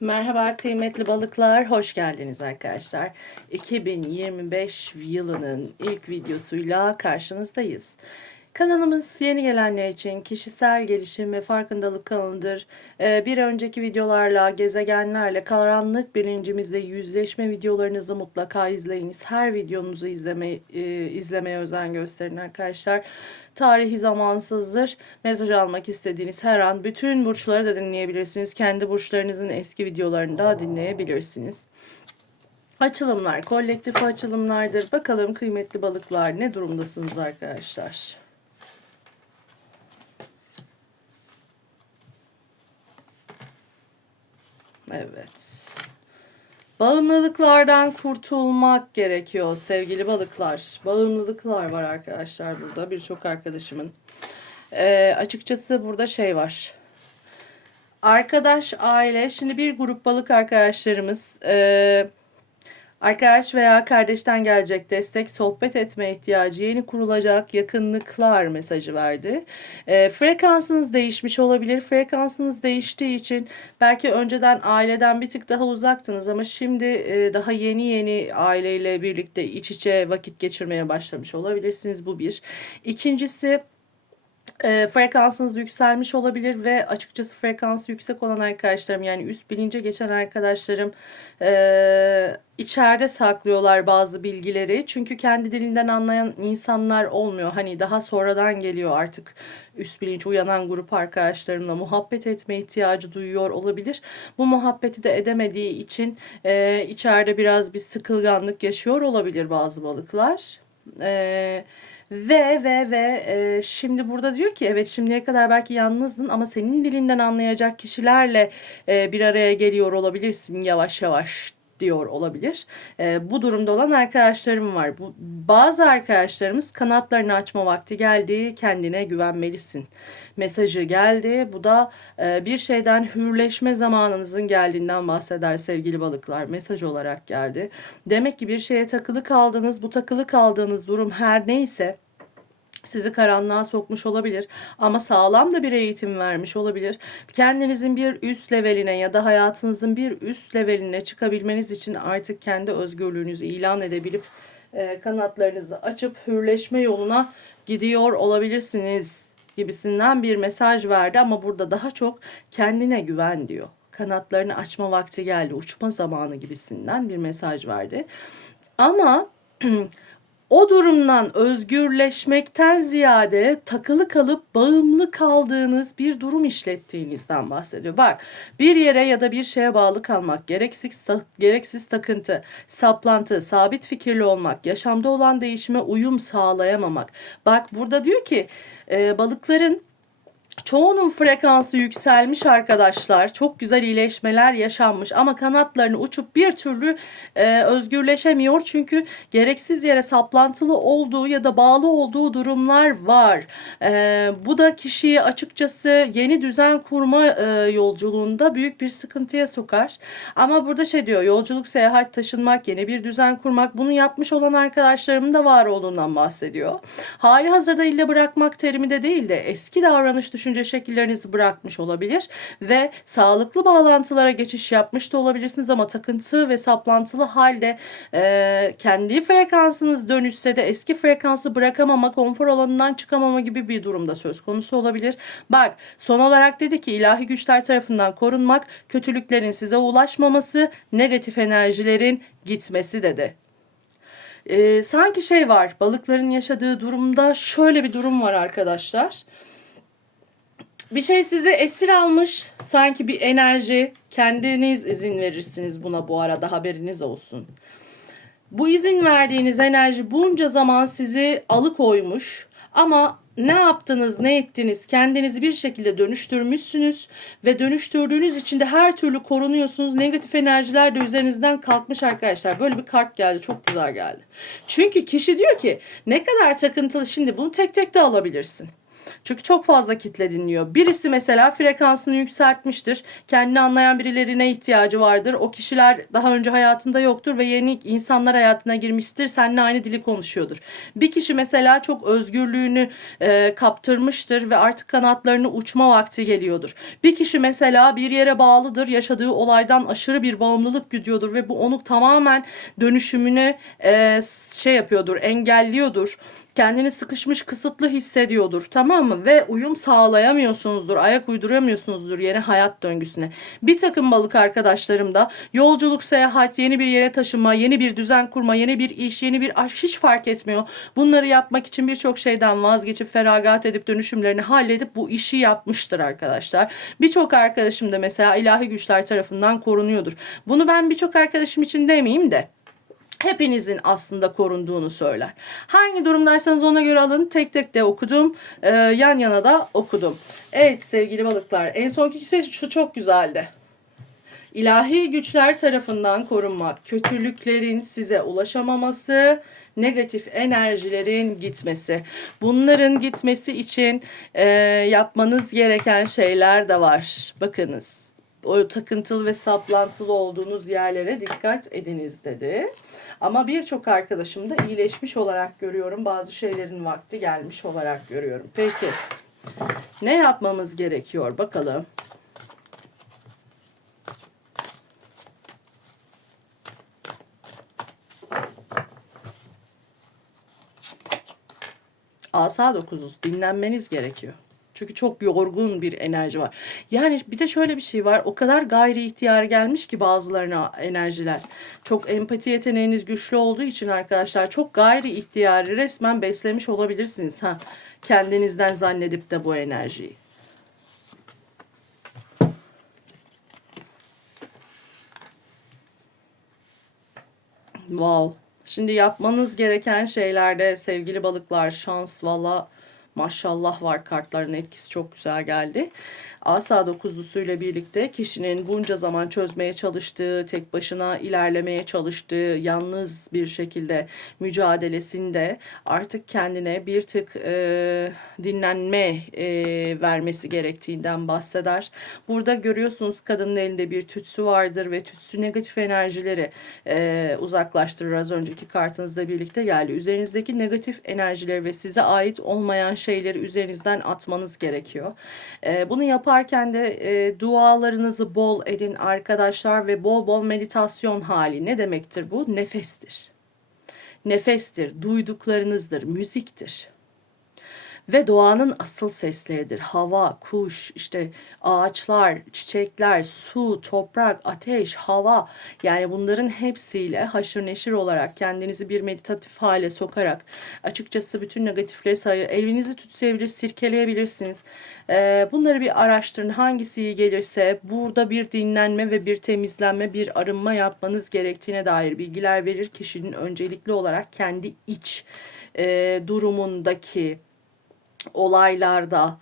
Merhaba kıymetli balıklar, hoş geldiniz arkadaşlar. 2025 yılının ilk videosuyla karşınızdayız. Kanalımız yeni gelenler için kişisel gelişim ve farkındalık kanalıdır. Ee, Bir önceki videolarla, gezegenlerle, karanlık bilincimizle yüzleşme videolarınızı mutlaka izleyiniz. Her videonuzu izleme, e, izlemeye özen gösterin arkadaşlar. Tarihi zamansızdır. Mesaj almak istediğiniz her an bütün burçları da dinleyebilirsiniz. Kendi burçlarınızın eski videolarını da dinleyebilirsiniz. Açılımlar kolektif açılımlardır. Bakalım kıymetli balıklar ne durumdasınız arkadaşlar? Evet. Bağımlılıklardan kurtulmak gerekiyor sevgili balıklar. Bağımlılıklar var arkadaşlar burada birçok arkadaşımın. Ee, açıkçası burada şey var. Arkadaş, aile, şimdi bir grup balık arkadaşlarımız e, arkadaş veya kardeşten gelecek destek, sohbet etme ihtiyacı, yeni kurulacak yakınlıklar mesajı verdi. E, frekansınız değişmiş olabilir. Frekansınız değiştiği için belki önceden aileden bir tık daha uzaktınız ama şimdi e, daha yeni yeni aileyle birlikte iç içe vakit geçirmeye başlamış olabilirsiniz. Bu bir. İkincisi e, frekansınız yükselmiş olabilir ve açıkçası frekansı yüksek olan arkadaşlarım yani üst bilince geçen arkadaşlarım e, içeride saklıyorlar bazı bilgileri. Çünkü kendi dilinden anlayan insanlar olmuyor. Hani daha sonradan geliyor artık üst bilinç uyanan grup arkadaşlarımla muhabbet etme ihtiyacı duyuyor olabilir. Bu muhabbeti de edemediği için e, içeride biraz bir sıkılganlık yaşıyor olabilir bazı balıklar. Eee ve ve ve e, şimdi burada diyor ki evet şimdiye kadar belki yalnızdın ama senin dilinden anlayacak kişilerle e, bir araya geliyor olabilirsin yavaş yavaş diyor olabilir. E, bu durumda olan arkadaşlarım var. Bu bazı arkadaşlarımız kanatlarını açma vakti geldi. Kendine güvenmelisin. Mesajı geldi. Bu da e, bir şeyden hürleşme zamanınızın geldiğinden bahseder sevgili balıklar. Mesaj olarak geldi. Demek ki bir şeye takılı kaldınız. Bu takılı kaldığınız durum her neyse sizi karanlığa sokmuş olabilir ama sağlam da bir eğitim vermiş olabilir. Kendinizin bir üst leveline ya da hayatınızın bir üst leveline çıkabilmeniz için artık kendi özgürlüğünüzü ilan edebilip e, kanatlarınızı açıp hürleşme yoluna gidiyor olabilirsiniz gibisinden bir mesaj verdi ama burada daha çok kendine güven diyor. Kanatlarını açma vakti geldi, uçma zamanı gibisinden bir mesaj verdi. Ama o durumdan özgürleşmekten ziyade takılı kalıp bağımlı kaldığınız bir durum işlettiğinizden bahsediyor. Bak bir yere ya da bir şeye bağlı kalmak, gereksiz, gereksiz takıntı, saplantı, sabit fikirli olmak, yaşamda olan değişime uyum sağlayamamak. Bak burada diyor ki e, balıkların Çoğunun frekansı yükselmiş arkadaşlar. Çok güzel iyileşmeler yaşanmış ama kanatlarını uçup bir türlü e, özgürleşemiyor. Çünkü gereksiz yere saplantılı olduğu ya da bağlı olduğu durumlar var. E, bu da kişiyi açıkçası yeni düzen kurma e, yolculuğunda büyük bir sıkıntıya sokar. Ama burada şey diyor yolculuk, seyahat, taşınmak, yeni bir düzen kurmak bunu yapmış olan arkadaşlarımın da var olduğundan bahsediyor. Hali hazırda ille bırakmak terimi de değil de eski davranış düşünce şekillerinizi bırakmış olabilir ve sağlıklı bağlantılara geçiş yapmış da olabilirsiniz ama takıntı ve saplantılı halde e, kendi frekansınız dönüşse de eski frekansı bırakamama, konfor alanından çıkamama gibi bir durumda söz konusu olabilir. Bak son olarak dedi ki ilahi güçler tarafından korunmak, kötülüklerin size ulaşmaması, negatif enerjilerin gitmesi dedi. Ee, sanki şey var balıkların yaşadığı durumda şöyle bir durum var arkadaşlar. Bir şey sizi esir almış sanki bir enerji kendiniz izin verirsiniz buna bu arada haberiniz olsun. Bu izin verdiğiniz enerji bunca zaman sizi alıkoymuş ama ne yaptınız, ne ettiniz, kendinizi bir şekilde dönüştürmüşsünüz ve dönüştürdüğünüz için de her türlü korunuyorsunuz. Negatif enerjiler de üzerinizden kalkmış arkadaşlar. Böyle bir kart geldi, çok güzel geldi. Çünkü kişi diyor ki ne kadar takıntılı şimdi bunu tek tek de alabilirsin. Çünkü çok fazla kitle dinliyor. Birisi mesela frekansını yükseltmiştir. Kendini anlayan birilerine ihtiyacı vardır. O kişiler daha önce hayatında yoktur ve yeni insanlar hayatına girmiştir. Seninle aynı dili konuşuyordur. Bir kişi mesela çok özgürlüğünü e, kaptırmıştır ve artık kanatlarını uçma vakti geliyordur. Bir kişi mesela bir yere bağlıdır. Yaşadığı olaydan aşırı bir bağımlılık güdüyordur ve bu onu tamamen dönüşümünü e, şey yapıyordur, engelliyordur. Kendini sıkışmış, kısıtlı hissediyordur. Tamam mı? Ve uyum sağlayamıyorsunuzdur. Ayak uyduramıyorsunuzdur yeni hayat döngüsüne. Bir takım balık arkadaşlarım da yolculuk, seyahat, yeni bir yere taşınma, yeni bir düzen kurma, yeni bir iş, yeni bir aşk hiç fark etmiyor. Bunları yapmak için birçok şeyden vazgeçip feragat edip dönüşümlerini halledip bu işi yapmıştır arkadaşlar. Birçok arkadaşım da mesela ilahi güçler tarafından korunuyordur. Bunu ben birçok arkadaşım için demeyeyim de hepinizin aslında korunduğunu söyler. Hangi durumdaysanız ona göre alın. Tek tek de okudum. Ee, yan yana da okudum. Evet sevgili balıklar. En sonki şey şu çok güzeldi. İlahi güçler tarafından korunmak, kötülüklerin size ulaşamaması, negatif enerjilerin gitmesi. Bunların gitmesi için e, yapmanız gereken şeyler de var. Bakınız o takıntılı ve saplantılı olduğunuz yerlere dikkat ediniz dedi. Ama birçok arkadaşım da iyileşmiş olarak görüyorum. Bazı şeylerin vakti gelmiş olarak görüyorum. Peki ne yapmamız gerekiyor bakalım. Asa dokuzuz. Dinlenmeniz gerekiyor. Çünkü çok yorgun bir enerji var. Yani bir de şöyle bir şey var. O kadar gayri ihtiyar gelmiş ki bazılarına enerjiler. Çok empati yeteneğiniz güçlü olduğu için arkadaşlar çok gayri ihtiyarı resmen beslemiş olabilirsiniz. Ha, kendinizden zannedip de bu enerjiyi. Wow. Şimdi yapmanız gereken şeylerde sevgili balıklar şans valla maşallah var kartların etkisi çok güzel geldi. Asa dokuzlusuyla birlikte kişinin bunca zaman çözmeye çalıştığı, tek başına ilerlemeye çalıştığı, yalnız bir şekilde mücadelesinde artık kendine bir tık e, dinlenme e, vermesi gerektiğinden bahseder. Burada görüyorsunuz kadının elinde bir tütsü vardır ve tütsü negatif enerjileri e, uzaklaştırır. Az önceki kartınızda birlikte geldi. Üzerinizdeki negatif enerjileri ve size ait olmayan şeyleri üzerinizden atmanız gerekiyor. E, bunu yapar yaparken de e, dualarınızı bol edin arkadaşlar ve bol bol meditasyon hali. Ne demektir bu? Nefestir. Nefestir, duyduklarınızdır, müziktir ve doğanın asıl sesleridir. Hava, kuş, işte ağaçlar, çiçekler, su, toprak, ateş, hava yani bunların hepsiyle haşır neşir olarak kendinizi bir meditatif hale sokarak açıkçası bütün negatifleri sayı elinizi tutabilir, sirkeleyebilirsiniz. Ee, bunları bir araştırın. Hangisi iyi gelirse burada bir dinlenme ve bir temizlenme, bir arınma yapmanız gerektiğine dair bilgiler verir. Kişinin öncelikli olarak kendi iç e, durumundaki olaylarda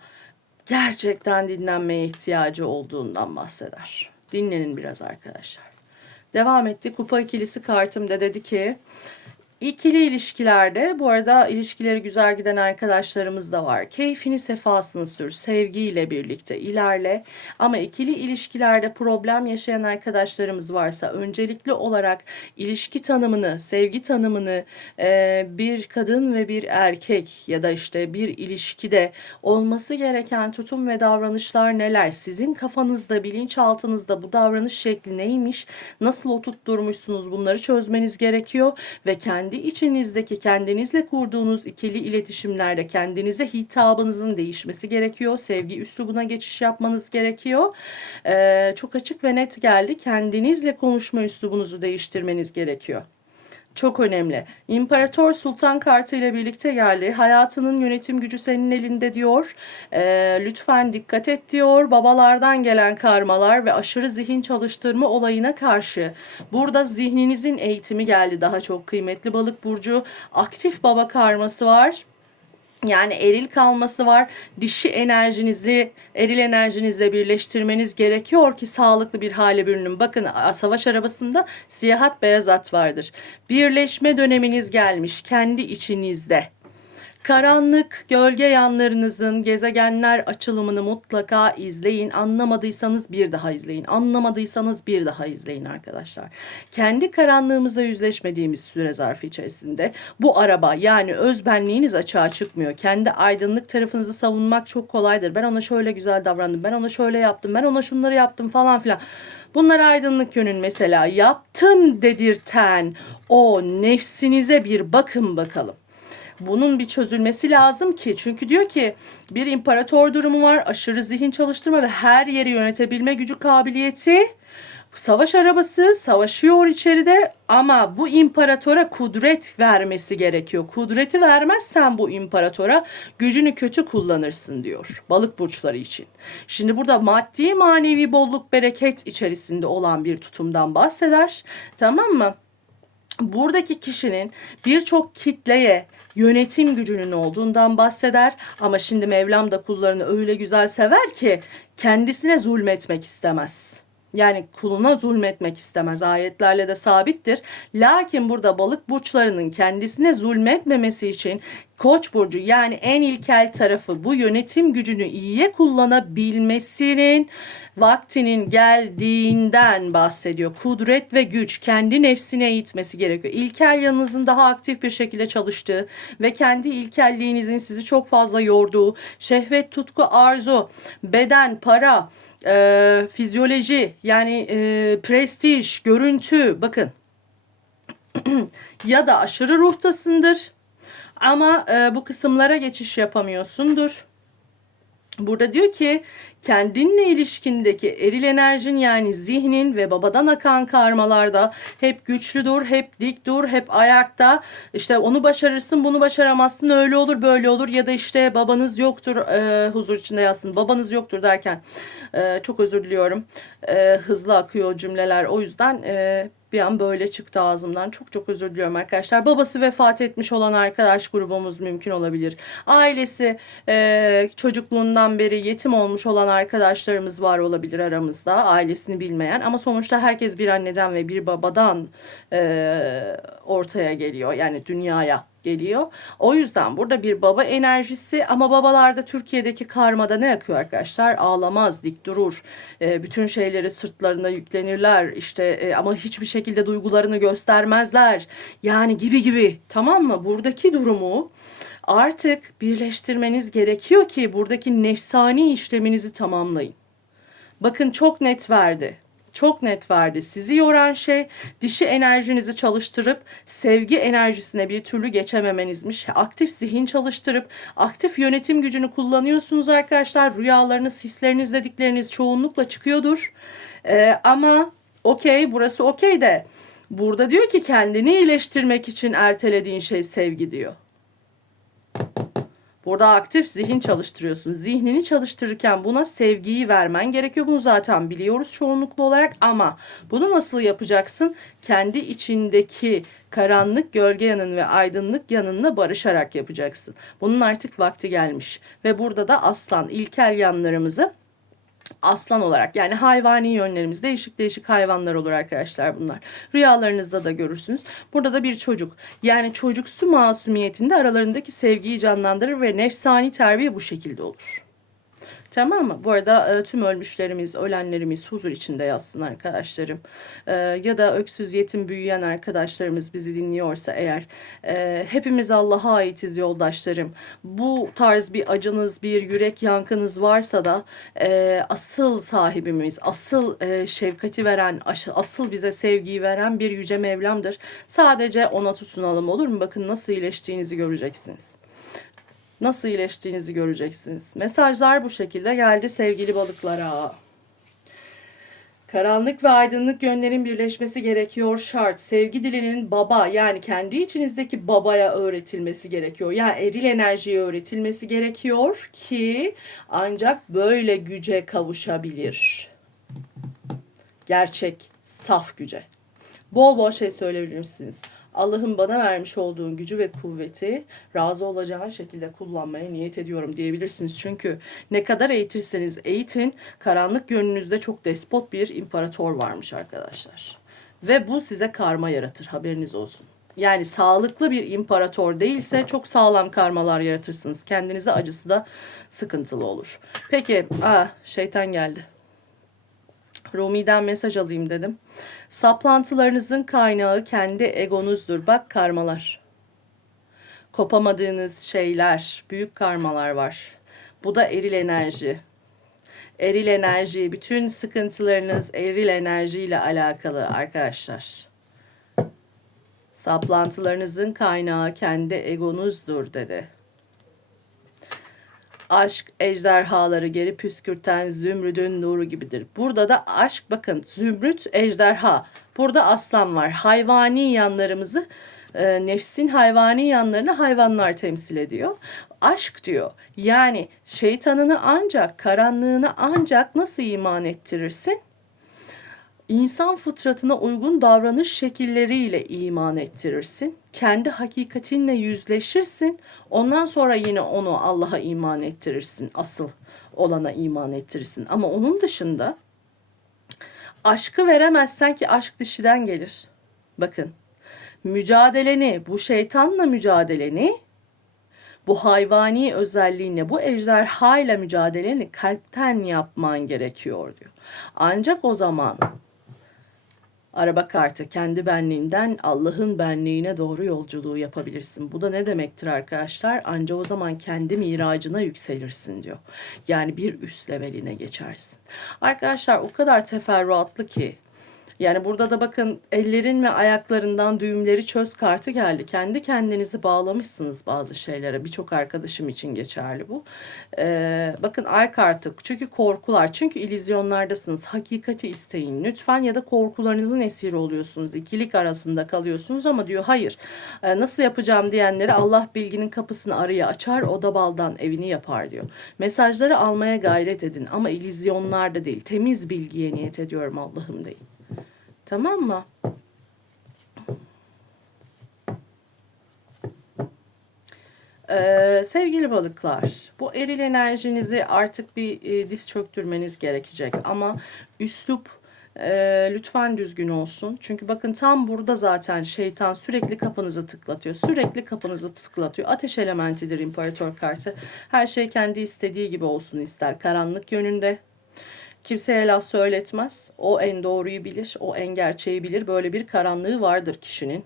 gerçekten dinlenmeye ihtiyacı olduğundan bahseder. Dinlenin biraz arkadaşlar. Devam etti. Kupa ikilisi kartımda dedi ki İkili ilişkilerde bu arada ilişkileri güzel giden arkadaşlarımız da var. Keyfini sefasını sür, sevgiyle birlikte ilerle. Ama ikili ilişkilerde problem yaşayan arkadaşlarımız varsa öncelikli olarak ilişki tanımını, sevgi tanımını e, bir kadın ve bir erkek ya da işte bir ilişkide olması gereken tutum ve davranışlar neler? Sizin kafanızda, bilinçaltınızda bu davranış şekli neymiş? Nasıl oturtturmuşsunuz bunları çözmeniz gerekiyor ve kendi kendi içinizdeki kendinizle kurduğunuz ikili iletişimlerde kendinize hitabınızın değişmesi gerekiyor. Sevgi üslubuna geçiş yapmanız gerekiyor. Ee, çok açık ve net geldi. Kendinizle konuşma üslubunuzu değiştirmeniz gerekiyor çok önemli. İmparator Sultan kartı ile birlikte geldi. Hayatının yönetim gücü senin elinde diyor. E, lütfen dikkat et diyor. Babalardan gelen karmalar ve aşırı zihin çalıştırma olayına karşı. Burada zihninizin eğitimi geldi daha çok kıymetli balık burcu. Aktif baba karması var. Yani eril kalması var. Dişi enerjinizi eril enerjinizle birleştirmeniz gerekiyor ki sağlıklı bir hale bürünün. Bakın savaş arabasında siyahat beyaz at vardır. Birleşme döneminiz gelmiş kendi içinizde. Karanlık gölge yanlarınızın gezegenler açılımını mutlaka izleyin. Anlamadıysanız bir daha izleyin. Anlamadıysanız bir daha izleyin arkadaşlar. Kendi karanlığımızla yüzleşmediğimiz süre zarfı içerisinde bu araba yani özbenliğiniz açığa çıkmıyor. Kendi aydınlık tarafınızı savunmak çok kolaydır. Ben ona şöyle güzel davrandım. Ben ona şöyle yaptım. Ben ona şunları yaptım falan filan. Bunlar aydınlık yönün mesela yaptım dedirten o nefsinize bir bakın bakalım. Bunun bir çözülmesi lazım ki çünkü diyor ki bir imparator durumu var, aşırı zihin çalıştırma ve her yeri yönetebilme gücü kabiliyeti. Savaş arabası savaşıyor içeride ama bu imparatora kudret vermesi gerekiyor. Kudreti vermezsen bu imparatora gücünü kötü kullanırsın diyor balık burçları için. Şimdi burada maddi manevi bolluk bereket içerisinde olan bir tutumdan bahseder. Tamam mı? buradaki kişinin birçok kitleye yönetim gücünün olduğundan bahseder ama şimdi Mevlam da kullarını öyle güzel sever ki kendisine zulmetmek istemez. Yani kuluna zulmetmek istemez. Ayetlerle de sabittir. Lakin burada balık burçlarının kendisine zulmetmemesi için Koç burcu yani en ilkel tarafı bu yönetim gücünü iyiye kullanabilmesinin vaktinin geldiğinden bahsediyor. Kudret ve güç kendi nefsine eğitmesi gerekiyor. İlkel yanınızın daha aktif bir şekilde çalıştığı ve kendi ilkelliğinizin sizi çok fazla yorduğu, şehvet, tutku, arzu, beden, para, e, fizyoloji yani e, prestij, görüntü bakın ya da aşırı ruhtasındır ama e, bu kısımlara geçiş yapamıyorsundur. Burada diyor ki kendinle ilişkindeki eril enerjin yani zihnin ve babadan akan karmalarda hep güçlü dur, hep dik dur, hep ayakta. İşte onu başarırsın, bunu başaramazsın, öyle olur, böyle olur ya da işte babanız yoktur e, huzur içinde yazsın. Babanız yoktur derken e, çok özür diliyorum. E, hızlı akıyor cümleler. O yüzden e, bir an böyle çıktı ağzımdan. Çok çok özür diliyorum arkadaşlar. Babası vefat etmiş olan arkadaş grubumuz mümkün olabilir. Ailesi e, çocukluğundan beri yetim olmuş olan arkadaşlarımız var olabilir aramızda. Ailesini bilmeyen ama sonuçta herkes bir anneden ve bir babadan e, ortaya geliyor. Yani dünyaya geliyor. O yüzden burada bir baba enerjisi ama babalarda Türkiye'deki karmada ne yakıyor arkadaşlar? Ağlamaz, dik durur. E, bütün şeyleri sırtlarına yüklenirler. İşte e, ama hiçbir şekilde duygularını göstermezler. Yani gibi gibi. Tamam mı? Buradaki durumu artık birleştirmeniz gerekiyor ki buradaki nefsani işleminizi tamamlayın. Bakın çok net verdi çok net verdi. Sizi yoran şey dişi enerjinizi çalıştırıp sevgi enerjisine bir türlü geçememenizmiş. Aktif zihin çalıştırıp aktif yönetim gücünü kullanıyorsunuz arkadaşlar. Rüyalarınız, hisleriniz, dedikleriniz çoğunlukla çıkıyordur. Ee, ama okey burası okey de burada diyor ki kendini iyileştirmek için ertelediğin şey sevgi diyor. Burada aktif zihin çalıştırıyorsun. Zihnini çalıştırırken buna sevgiyi vermen gerekiyor. Bunu zaten biliyoruz çoğunluklu olarak ama bunu nasıl yapacaksın? Kendi içindeki karanlık gölge yanın ve aydınlık yanınla barışarak yapacaksın. Bunun artık vakti gelmiş ve burada da aslan ilkel yanlarımızı aslan olarak yani hayvani yönlerimiz değişik değişik hayvanlar olur arkadaşlar bunlar. Rüyalarınızda da görürsünüz. Burada da bir çocuk yani çocuksu masumiyetinde aralarındaki sevgiyi canlandırır ve nefsani terbiye bu şekilde olur. Tamam mı? Bu arada e, tüm ölmüşlerimiz, ölenlerimiz huzur içinde yatsın arkadaşlarım. E, ya da öksüz, yetim, büyüyen arkadaşlarımız bizi dinliyorsa eğer e, hepimiz Allah'a aitiz yoldaşlarım. Bu tarz bir acınız, bir yürek yankınız varsa da e, asıl sahibimiz, asıl e, şefkati veren, asıl bize sevgiyi veren bir yüce Mevlam'dır. Sadece ona tutunalım olur mu? Bakın nasıl iyileştiğinizi göreceksiniz nasıl iyileştiğinizi göreceksiniz. Mesajlar bu şekilde geldi sevgili balıklara. Karanlık ve aydınlık yönlerin birleşmesi gerekiyor şart. Sevgi dilinin baba yani kendi içinizdeki babaya öğretilmesi gerekiyor. Yani eril enerjiye öğretilmesi gerekiyor ki ancak böyle güce kavuşabilir. Gerçek, saf güce. Bol bol şey söyleyebilir misiniz? Allah'ın bana vermiş olduğun gücü ve kuvveti razı olacağın şekilde kullanmaya niyet ediyorum diyebilirsiniz. Çünkü ne kadar eğitirseniz eğitin karanlık yönünüzde çok despot bir imparator varmış arkadaşlar. Ve bu size karma yaratır haberiniz olsun. yani sağlıklı bir imparator değilse çok sağlam karmalar yaratırsınız. Kendinize acısı da sıkıntılı olur. Peki, aa, şeytan geldi. Rumi'den mesaj alayım dedim. Saplantılarınızın kaynağı kendi egonuzdur. Bak karmalar. Kopamadığınız şeyler, büyük karmalar var. Bu da eril enerji. Eril enerji, bütün sıkıntılarınız eril enerjiyle alakalı arkadaşlar. Saplantılarınızın kaynağı kendi egonuzdur dedi. Aşk ejderhaları geri püskürten zümrüdün nuru gibidir. Burada da aşk bakın zümrüt ejderha. Burada aslan var. Hayvani yanlarımızı e, nefsin hayvani yanlarını hayvanlar temsil ediyor. Aşk diyor. Yani şeytanını ancak karanlığını ancak nasıl iman ettirirsin? İnsan fıtratına uygun davranış şekilleriyle iman ettirirsin. Kendi hakikatinle yüzleşirsin. Ondan sonra yine onu Allah'a iman ettirirsin. Asıl olana iman ettirirsin. Ama onun dışında aşkı veremezsen ki aşk dişiden gelir. Bakın mücadeleni, bu şeytanla mücadeleni, bu hayvani özelliğine, bu ejderha ile mücadeleni kalpten yapman gerekiyor diyor. Ancak o zaman araba kartı kendi benliğinden Allah'ın benliğine doğru yolculuğu yapabilirsin. Bu da ne demektir arkadaşlar? Anca o zaman kendi miracına yükselirsin diyor. Yani bir üst leveline geçersin. Arkadaşlar o kadar teferruatlı ki yani burada da bakın ellerin ve ayaklarından düğümleri çöz kartı geldi. Kendi kendinizi bağlamışsınız bazı şeylere. Birçok arkadaşım için geçerli bu. Ee, bakın ay kartı. Çünkü korkular. Çünkü ilizyonlardasınız. Hakikati isteyin lütfen ya da korkularınızın esiri oluyorsunuz. İkilik arasında kalıyorsunuz ama diyor hayır. Ee, nasıl yapacağım diyenlere Allah bilginin kapısını araya açar. O da baldan evini yapar diyor. Mesajları almaya gayret edin ama ilizyonlarda değil. Temiz bilgiye niyet ediyorum Allah'ım deyin. Tamam mı? Ee, sevgili balıklar, bu eril enerjinizi artık bir e, diz çöktürmeniz gerekecek. Ama üslup e, lütfen düzgün olsun. Çünkü bakın tam burada zaten şeytan sürekli kapınızı tıklatıyor. Sürekli kapınızı tıklatıyor. Ateş elementidir imparator kartı. Her şey kendi istediği gibi olsun ister. Karanlık yönünde, Kimseye laf söyletmez. O en doğruyu bilir, o en gerçeği bilir. Böyle bir karanlığı vardır kişinin.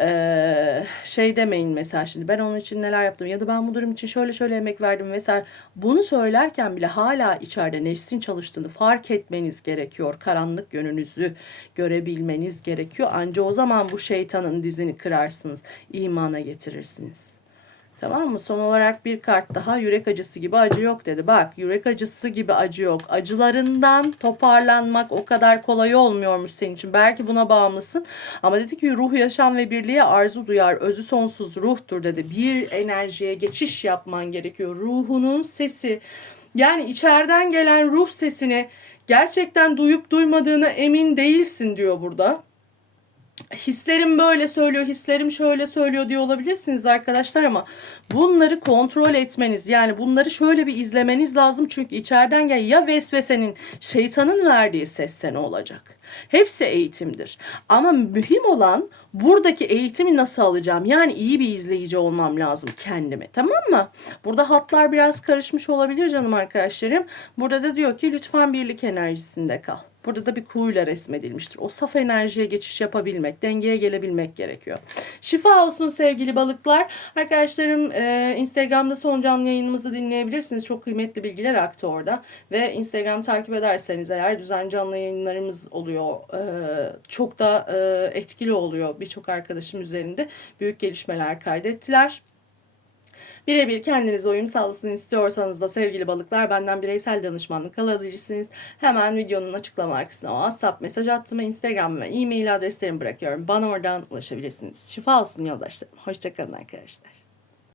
Ee, şey demeyin mesela şimdi ben onun için neler yaptım ya da ben bu durum için şöyle şöyle emek verdim mesela bunu söylerken bile hala içeride nefsin çalıştığını fark etmeniz gerekiyor karanlık yönünüzü görebilmeniz gerekiyor anca o zaman bu şeytanın dizini kırarsınız imana getirirsiniz. Tamam mı? Son olarak bir kart daha yürek acısı gibi acı yok dedi. Bak yürek acısı gibi acı yok. Acılarından toparlanmak o kadar kolay olmuyormuş senin için. Belki buna bağımlısın. Ama dedi ki ruh yaşam ve birliğe arzu duyar. Özü sonsuz ruhtur dedi. Bir enerjiye geçiş yapman gerekiyor. Ruhunun sesi. Yani içeriden gelen ruh sesini gerçekten duyup duymadığına emin değilsin diyor burada hislerim böyle söylüyor, hislerim şöyle söylüyor diye olabilirsiniz arkadaşlar ama bunları kontrol etmeniz yani bunları şöyle bir izlemeniz lazım çünkü içeriden gel ya vesvesenin şeytanın verdiği sesse ne olacak? Hepsi eğitimdir. Ama mühim olan buradaki eğitimi nasıl alacağım? Yani iyi bir izleyici olmam lazım kendime. Tamam mı? Burada hatlar biraz karışmış olabilir canım arkadaşlarım. Burada da diyor ki lütfen birlik enerjisinde kal. Burada da bir kuyuyla resmedilmiştir. O saf enerjiye geçiş yapabilmek, dengeye gelebilmek gerekiyor. Şifa olsun sevgili balıklar. Arkadaşlarım e, Instagram'da son canlı yayınımızı dinleyebilirsiniz. Çok kıymetli bilgiler aktı orada. Ve Instagram takip ederseniz eğer düzenli canlı yayınlarımız oluyor. E, çok da e, etkili oluyor. Birçok arkadaşım üzerinde büyük gelişmeler kaydettiler. Birebir kendinize uyum sağlasın istiyorsanız da sevgili balıklar benden bireysel danışmanlık alabilirsiniz. Hemen videonun açıklama kısmına WhatsApp mesaj attım. Instagram ve e-mail adreslerimi bırakıyorum. Bana oradan ulaşabilirsiniz. Şifa olsun yoldaşlarım. Hoşçakalın arkadaşlar.